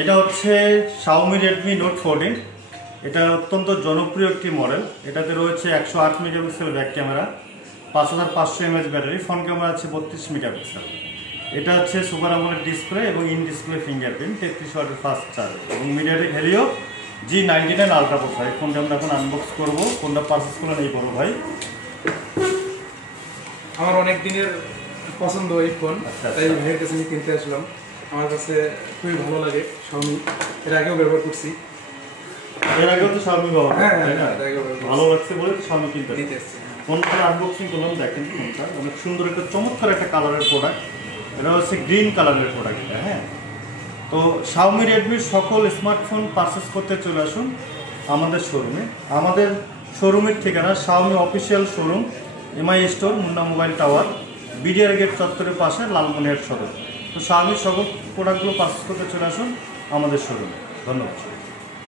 এটা হচ্ছে Xiaomi Redmi Note 14। এটা অত্যন্ত জনপ্রিয় একটি মডেল। এটাতে রয়েছে 108 megapixel back camera, 5500 mAh battery, front camera আছে 32 মেগাপিক্সেল। এটা হচ্ছে সুপার আমোলেড ডিসপ্লে এবং ইন ডিসপ্লে ফিঙ্গারপ্রিন্ট, 33 ওয়াটের ফাস্ট চার্জ এবং MediaTek Helio G99 ultra processor. এই ফোনটা আমরা এখন আনবক্স করব। কোনটা পারচেজ করলেন এই বড় ভাই? আমার অনেক দিনের পছন্দ এই ফোন, তাই ভাইয়ের কাছে আমি কিনতে আসলাম। আমার কাছে খুবই ভালো লাগে Xiaomi, এর আগেও ব্যবহার করছি। এর আগেও তো Xiaomi ব্যবহার হ্যাঁ, ভালো লাগছে বলে তো Xiaomi কিনতে এসেছি। ফোনটা আনবক্সিং করলাম, দেখেন ফোনটা অনেক সুন্দর, একটা চমৎকার একটা কালারের প্রোডাক্ট। এটা হচ্ছে গ্রিন কালারের প্রোডাক্ট এটা। হ্যাঁ, তো Xiaomi Redmi সকল স্মার্টফোন পারচেস করতে চলে আসুন আমাদের শোরুমে। আমাদের শোরুমের ঠিকানা Xiaomi official showroom, MI store, Munna mobile tower, BDR gate চত্বরের পাশে, লালমনিরহাট সদর। তো Xiaomi সকল প্রোডাক্টগুলো পারচেস করতে চলে আসুন আমাদের শোরুমে। ধন্যবাদ।